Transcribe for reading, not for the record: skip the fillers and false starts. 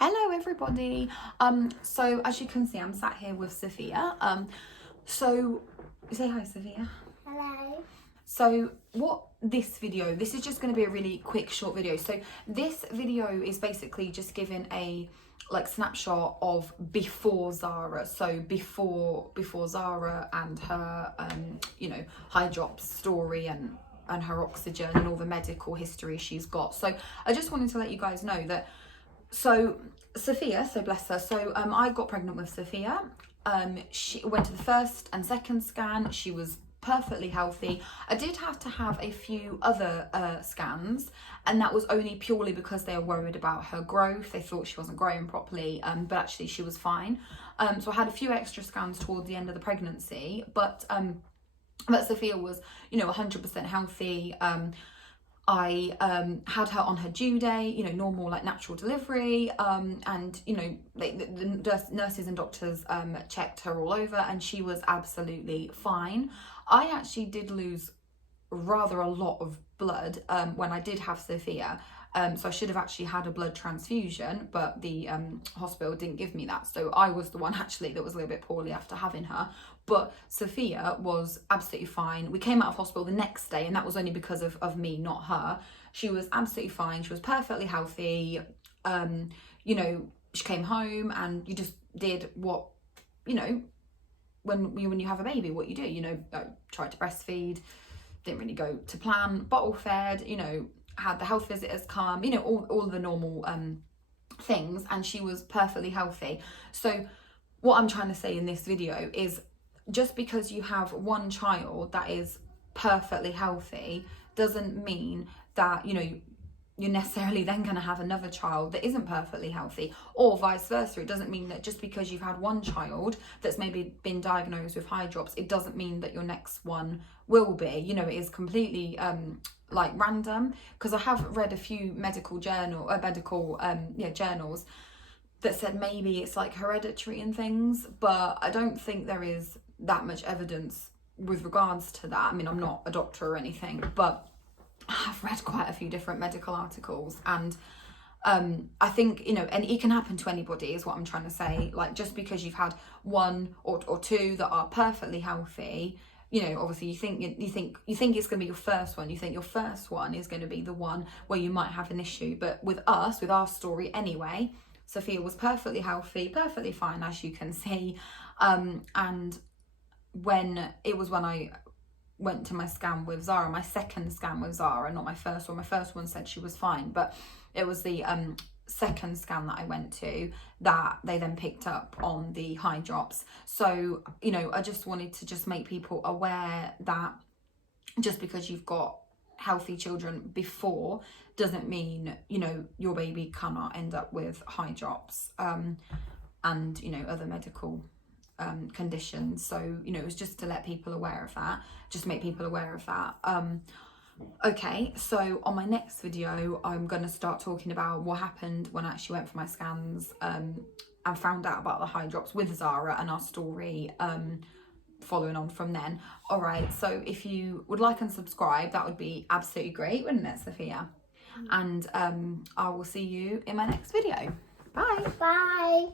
Hello everybody. So as you can see, I'm sat here with Sophia. So say hi, Sophia. Hello. So this is just going to be a really quick short video. So this video is basically just giving a snapshot of before Zara. So before Zara and her Hydrops story and her oxygen and all the medical history she's got. So I just wanted to let you guys know that. So Sophia, so bless her. So I got pregnant with Sophia. She went to the first and second scan. She was perfectly healthy. I did have to have a few other scans, and that was only purely because they were worried about her growth. They thought she wasn't growing properly, but actually she was fine. So I had a few extra scans towards the end of the pregnancy, but Sophia was 100% healthy. I had her on her due day, normal natural delivery, and the nurses and doctors checked her all over, and she was absolutely fine. I actually did lose rather a lot of blood when I did have Sophia, so I should have actually had a blood transfusion, but the hospital didn't give me that, so I was the one actually that was a little bit poorly after having her. But Sophia was absolutely fine. We came out of hospital the next day, and that was only because of me, not her. She was absolutely fine. She was perfectly healthy. She came home, and you just did what, when you have a baby, what you do. Tried to breastfeed, didn't really go to plan, bottle fed, had the health visitors come, all the normal things, and she was perfectly healthy. So what I'm trying to say in this video is, just because you have one child that is perfectly healthy doesn't mean that you're necessarily then going to have another child that isn't perfectly healthy, or vice versa. It doesn't mean that just because you've had one child that's maybe been diagnosed with Hydrops, it doesn't mean that your next one will be. It is completely random, because I have read a few medical journals that said maybe it's hereditary and things, but I don't think there is that much evidence with regards to that. I mean, I'm not a doctor or anything, but I've read quite a few different medical articles, and I think and it can happen to anybody, is what I'm trying to say. Just because you've had one or two that are perfectly healthy, obviously you think it's going to be your first one. You think your first one is going to be the one where you might have an issue. But with us, with our story anyway, Sophia was perfectly healthy, perfectly fine, as you can see. And when I went to my scan with Zara, my second scan with Zara, not my first one. My first one said she was fine, but it was the second scan that I went to that they then picked up on the Hydrops. So, I just wanted to just make people aware that just because you've got healthy children before doesn't mean, your baby cannot end up with Hydrops and, other medical conditions. So it was just to let people aware of that, just make people aware of that. Okay, so on my next video I'm going to start talking about what happened when I actually went for my scans and found out about the Hydrops with Zara, and our story following on from then. All right, so if you would like and subscribe, that would be absolutely great, wouldn't it, Sophia? And I will see you in my next video. Bye.